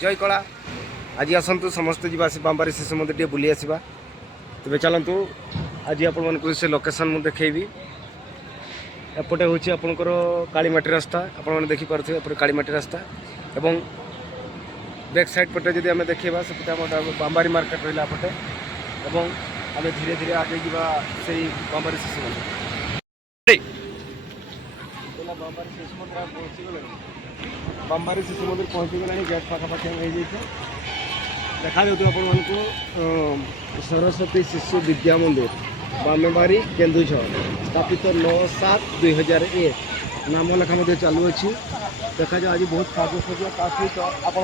जय कला आज आसतु समस्ते जी बाम्बारी शिशु मंदिर टे बुली आसवा तेज चलतु आज आपको से लोकेशन मुझे देखी एपटे हूँ आपंकर कालीमाटी रास्ता आपने देखिपे एपटे कालीमाटी रास्ता एवं बैक साइड पटे जब आम देखा से बाम्बारी मार्केट रहा पटे एवं आम धीरे धीरे आगे जा बाम्बारी शिशु मंदिर बाम्बारी शिशु मंदिर पहुँचीगले बाम्बारी शिशु मंदिर पहुँचीगला गेट पाखापाखि देखा आपको सरस्वती शिशु विद्या मंदिर बामेबारी केन्दुझर स्थापित 9/7/2001 नाम लेखा चालू अच्छी देखा जाए आज बहुत साजसज्जा ता सहित आप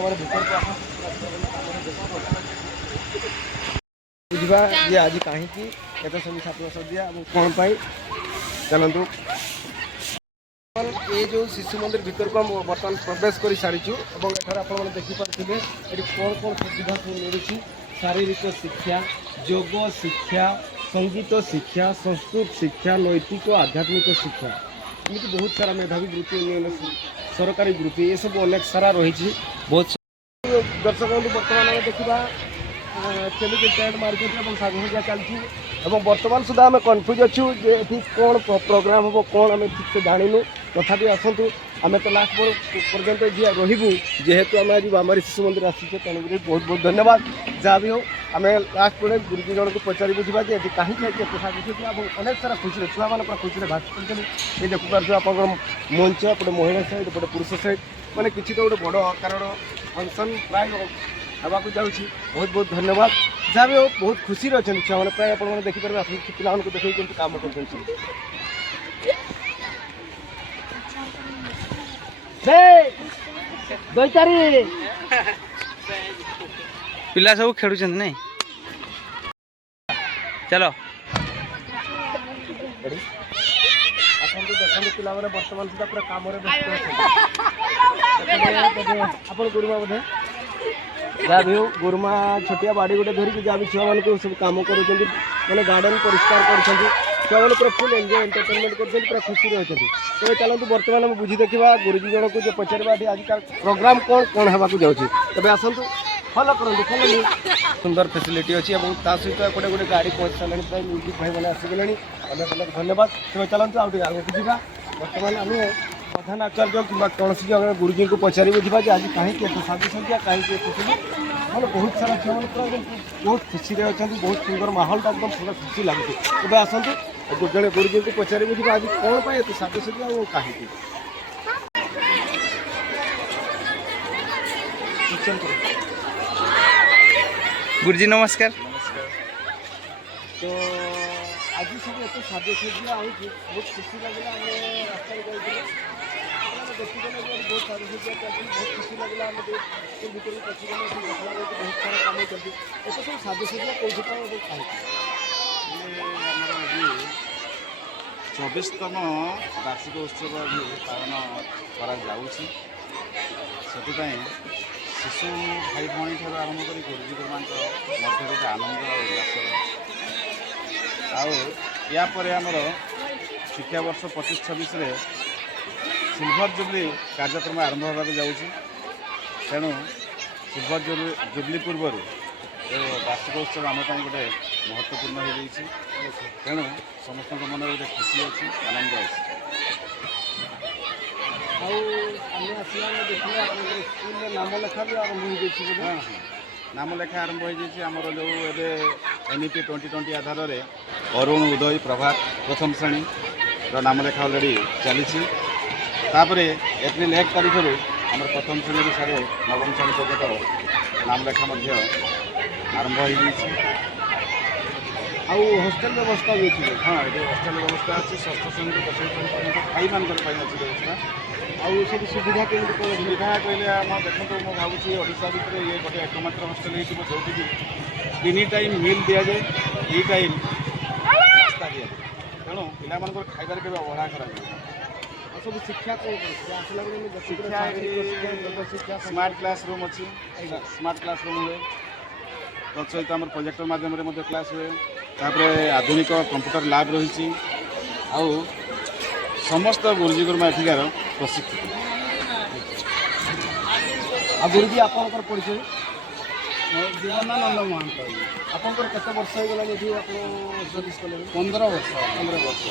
बुझा जे आज कहीं सब साजसज्जा कौन पाई चलतु ये जो शिशु मंदिर भीतर को हम बर्तमान प्रवेश कर सारीचु एठार आप देखिपे ये कौन कौन सुविधा सब मिलूँ शारीरिक शिक्षा योग शिक्षा संगीत शिक्षा संस्कृत शिक्षा नैतिक आध्यात्मिक शिक्षा एमती बहुत सारा मेधावी वृत्ति उन्नयन सरकारी वृत्ति ये सब अनेक सारा रही बहुत दर्शक बंधु बर्तमान देखा केमिकल टेंट मार्केट और साजसज्जा चलती बर्तमान सुधा आम कन्फ्यूज अच्छु ये कौन प्रोग्राम हम कौन आम ठीक से जानू तथापि आसतु आम तो लास्ट पर्यंत रही जेहेतु आम आज बाम्बारी शिशु मंदिर आसीचे तेणुक बहुत बहुत धन्यवाद जहाँ भी हो आम लास्ट पड़े गुरुजी जन को पचारि बुझा जे कहीं साजसज्जा अनेक सारा खुशी छुआ मैंने पूरा खुशी भाग पड़ते ये देखिपे आप मंच एपटे महिला साइड एपटे पुरुष साइड मैंने किसी तो गोटे बड़ आकार फंक्शन प्राय होगा जाऊँगी बहुत बहुत धन्यवाद जहाँ भी हो बहुत खुशी अच्छा छुआ मैंने प्राय आप देखिपारे आस पिला देखे कम कर पिला सब खेलुं नहीं चलो पिला बर्तमान सुधा पूरा कम आप गुरुमा बोधे जहाँ भी हो गुरुमा छोटिया बाड़ी गोटे धरिकी जहाँ भी छुआ मानक सब कम कर गार्डन परिष्कार कर छुआ मैंने पूरा फुल एंजॉय एंटरटेनमेंट कर पूरा खुशी अच्छे तेज चलते बर्तमान आम बुझी देखा गुरुजी जन को जो पचार आजकल प्रोग्राम कौन कौन होगा जाऊँगी तेज आसतु फलो करूँ फलो सुंदर फैसिलिटी अच्छी और सहित गोटे गोटे गाड़ी पहुँच सारे प्राय म्यूजिक भाई मैंने आसीगले अनेक अनेक धन्यवाद तेज चलते आगे जावा बर्तमान आम प्रधान आचार्य कि कौन जगह गुरुजी को पचारि बुझा आज कहीं साजसज्जा कहीं मैंने बहुत सारा छुआ मैंने बहुत खुशी अच्छा बहुत सुंदर माहौल एकदम पूरा खुशी लगे तेज आसतु जड़े गुरुजी को पचारि बुझा आज कौन पाए एत साजसज्जा और कहीं गुरुजी नमस्कार तो आज सब एत साजसज्जा बहुत खुशी लगे आम रास्ता देखिए बहुत साजसज्जा चलती बहुत खुशी लगे आम भर पशिगले बहुत सारा कम चलती एत सब साजसज्जा कौन कहीं 24तम वार्षिक उत्सव आज पालन कर शिशु भाई भाई ठार आरंभ कर गुरुजी गुरुमा मध्य गोटे आनंद उल्लास आपर आमर शिक्षा वर्ष 25-26 सिल्भर जुबली कार्यक्रम आरंभ होगा जाऊँगी तेणु सिल्भर जुबली पूर्व वार्षिक उत्सव आम गोटे महत्वपूर्ण हो जाइए तेणु समस्त मन गोटे खुशी अच्छी आनंद अच्छी नाम लेखा भी आरंभ हो नाम लेखा आरंभ हो आमर जो एनईपी 2020 आधार में अरुण उदय प्रभात प्रथम श्रेणी नाम लेखा अलरेडी चली एप्रिल 1 तारीख आम प्रथम श्रेणी सारे नवम श्रेणी पर्यटन नाम लेखा आरंभ हो हॉस्टेल व्यवस्था भी अच्छी हाँ ये हॉस्टेल व्यवस्था अच्छी षष्ठ श्रेणी दशम श्रेणी भाई मान अच्छी व्यवस्था आउ सब सुविधा के सुविधा कहले आम देखो मुझे भावी ओडिशा भितर ये गोटे एकमात्र हॉस्टेल हो जो 3 टाइम मिल दि जाए 2 टाइम नास्ता दि जाए तेणु पिला खाइबार के अवहेला करा सब शिक्षा शिक्षा स्मार्ट क्लास रूम अच्छी स्मार्ट क्लास रूम हुए तत्सहित आम प्रोजेक्टर मध्यम क्लास हुए तापर आधुनिक कंप्यूटर लैब रही समस्त गुरुजी गुरुमा एठिकार प्रशिक्षित ଆଉ ଗୁରୁଜୀ ଆପଣଙ୍କର ପରିଚୟ? ଜୀବନାନନ୍ଦ ମହାନ୍ତ। ଆପଣଙ୍କର କେତେ ବର୍ଷ ହେଇଗଲାଣି ଏଠି ଆପଣ ସର୍ଭିସ୍ କଲେଣି? 15 ବର୍ଷ। 15 ବର୍ଷ।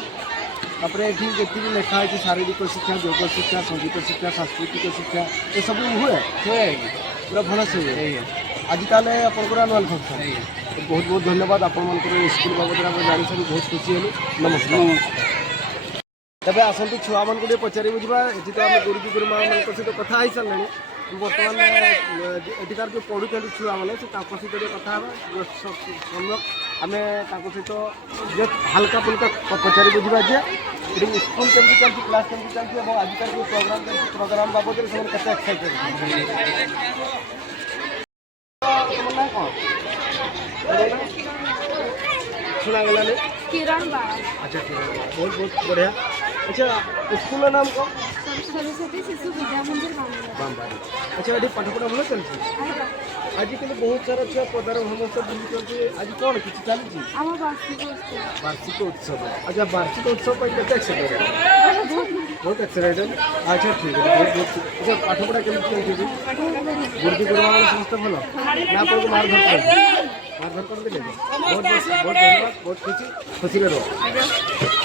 ତାପରେ ଏଠି ଯେତିକି ଲେଖା ହେଇଛି ଶାରୀରିକ ଶିକ୍ଷା, ଯୋଗ ଶିକ୍ଷା, ସଙ୍ଗୀତ ଶିକ୍ଷା, ସାଂସ୍କୃତିକ ଶିକ୍ଷା ଏସବୁ ହୁଏ ହୁଏ ପୁରା ଭଲସେ ହୁଏ। ଆଜି ତାହେଲେ ଆପଣଙ୍କର ଆନୁଆଲ୍ ଫଙ୍କସନ୍। ବହୁତ ବହୁତ ଧନ୍ୟବାଦ ଆପଣମାନଙ୍କର ଏ ସ୍କୁଲ ବାବଦରେ ଆମେ ଜାଣିସାରି ବହୁତ ଖୁସି ହେଲୁ। ନମସ୍କାର। ତେବେ ଆସନ୍ତୁ ଛୁଆମାନଙ୍କୁ ଟିକେ ପଚାରିବୁ ଯିବା। ଏଠି ତ ଆମେ ଗୁରୁଜୀ ଗୁରୁମାମାନଙ୍କ ସହିତ କଥା ହେଇସାରିଲେଣି। ବର୍ତ୍ତମାନ ଏଠିକାର ଯେଉଁ ପଢ଼ୁଛନ୍ତି ଛୁଆମାନେ ସେ ତାଙ୍କ ସହିତ ଟିକେ କଥା ହେବା। ଆମେ ତାଙ୍କ ସହିତ ଯେ ହାଲକା ଫୁଲକା ପଚାରି ବୁଝିବା ଯେ ଏଠି ସ୍କୁଲ କେମିତି ଚାଲିଛି, କ୍ଲାସ୍ କେମିତି ଚାଲିଛି ଏବଂ ଆଜିକାଲି ଯେଉଁ ପ୍ରୋଗ୍ରାମ୍ ଚାଲିଛି ପ୍ରୋଗ୍ରାମ୍ ବାବଦରେ ସେମାନେ କେତେ ଏକ୍ସାଇଟେଡ୍। ତୁମ ନାଁ କ'ଣ? ଶୁଣାଗଲାନି? किरण बाड़ा। अच्छा ठीक है, बहुत बहुत बढ़िया। अच्छा स्कूल का नाम कौन? सरस्वती शिशु विद्या मंदिर बामबाड़ी। अच्छा ये पाठपढ़ा भल चलती? आजिकल बहुत सारा छुआ पदार समस्त बुलूँ। आज कौन किसी चलती? आम वार्षिक उत्सव। वार्षिक उत्सव। अच्छा वार्षिक उत्सव पर केते एक्साइटेड? बहुत एक्साइटेड। अच्छा ठीक है, बहुत बहुत। अच्छा पाठपढ़ा केମିତି चलती? गुरुजी गुरुमान समस्त भल ना? आपको मारधर करते? बहुत बहुत धन्यवाद, बहुत खुशी, खुशी रहो।